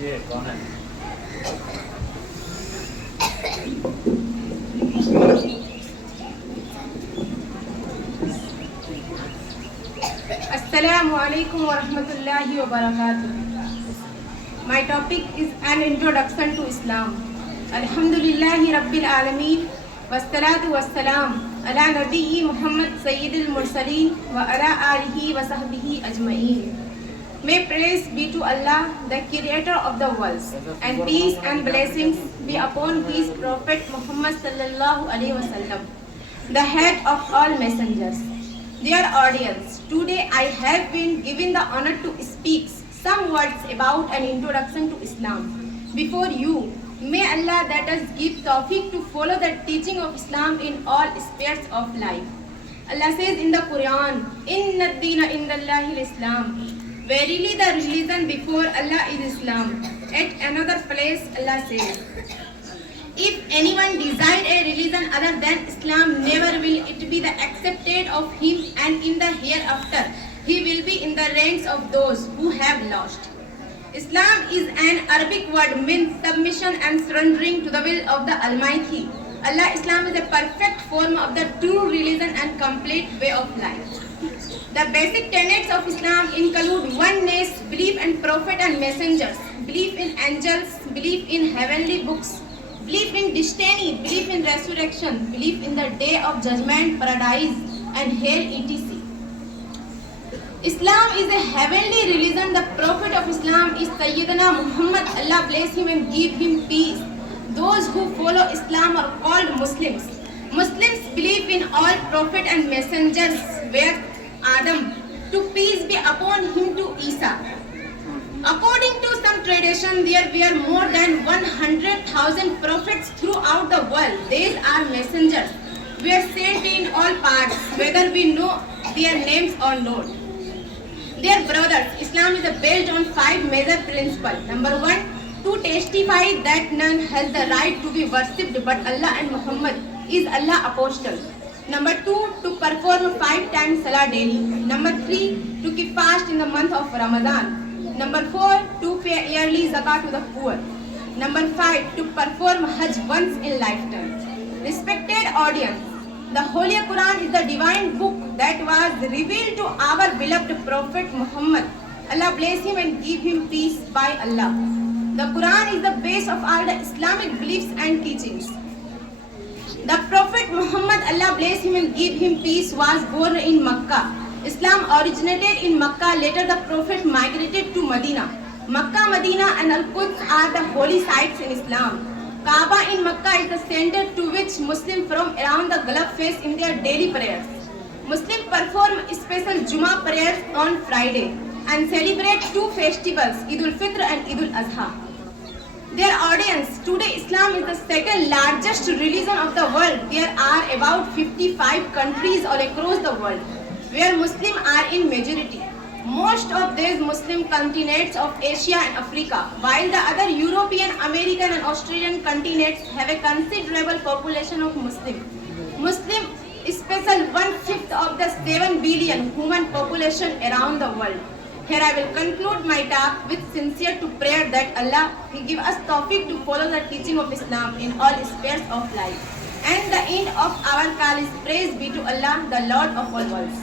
ये कौन है? Assalamu alaikum wa rahmatullahi wa barakatuh. My topic is an introduction to Islam. Alhamdulillahi Rabbil Alameen. Wassalatu wassalam ala nabiyyi Muhammad Sayyidil Mursaleen wa ala alihi wa sahbihi ajma'een. May praise be to Allah, the creator of the worlds, and peace and blessings be upon his Prophet Muhammad sallallahu alaihi wasallam, the head of all messengers. Dear audience, today I have been given the honor to speak some words about an introduction to Islam. Before you, may Allah let us give tawfiq to follow the teaching of Islam in all spheres of life. Allah says in the Quran, Inna ad-deena indallahi al-Islam. Verily the religion before Allah is Islam. At another place Allah says, if anyone desire a religion other than Islam, never will it be the accepted of him, and in the hereafter he will be in the ranks of those who have lost. Islam is an Arabic word means submission and surrendering to the will of the Almighty. Allah, Islam is a perfect form of the true religion and complete way of life. The basic tenets of Islam include oneness, belief in prophet and messengers, belief in angels, belief in heavenly books, belief in destiny, belief in resurrection, belief in the day of judgment, paradise and hell, etc. Islam is a heavenly religion. The prophet of Islam is Sayyidina Muhammad, Allah bless him and give him peace. Those who follow Islam are called Muslims. Muslims believe in all prophet and messengers, where Adam, to peace be upon him, to Isa. According to some tradition, there were more than 100,000 prophets throughout the world. These are messengers, were sent in all parts, whether we know their names or not. Dear brothers, Islam is based on 5 major principles. Number 1, to testify that none has the right to be worshipped but Allah, and Muhammad is Allah's apostle. Number 2, to perform 5 times salah daily. Number 3, to keep fast in the month of Ramadan. Number 4, to pay yearly zakat to the poor. Number 5, to perform Hajj once in lifetime. Respected audience, the Holy Quran is the divine book that was revealed to our beloved Prophet Muhammad. Allah bless him and give him peace by Allah. The Quran is the base of all the Islamic beliefs and teachings. The Prophet Muhammad, Allah bless him and give him peace, was born in Makkah. Islam originated in Makkah. Later the Prophet migrated to Medina. Makkah, Medina and Al-Quds are the holy sites in Islam. Kaaba in Makkah is the center to which Muslims from around the globe face in their daily prayers. Muslims perform special Jummah prayers on Friday and celebrate 2 festivals, Eid al-Fitr and Eid al-Adha. Dear audience, today Islam is the second largest religion of the world. There are about 55 countries all across the world where Muslims are in majority. Most of these Muslim continents of Asia and Africa, while the other European, American and Australian continents have a considerable population of Muslims. Muslim is special 1/5 of the 7 billion human population around the world. Here I will conclude my talk with sincere to prayer that Allah He give us tawfiq to follow the teaching of Islam in all spheres of life. And the end of our call is praise be to Allah, the Lord of all worlds.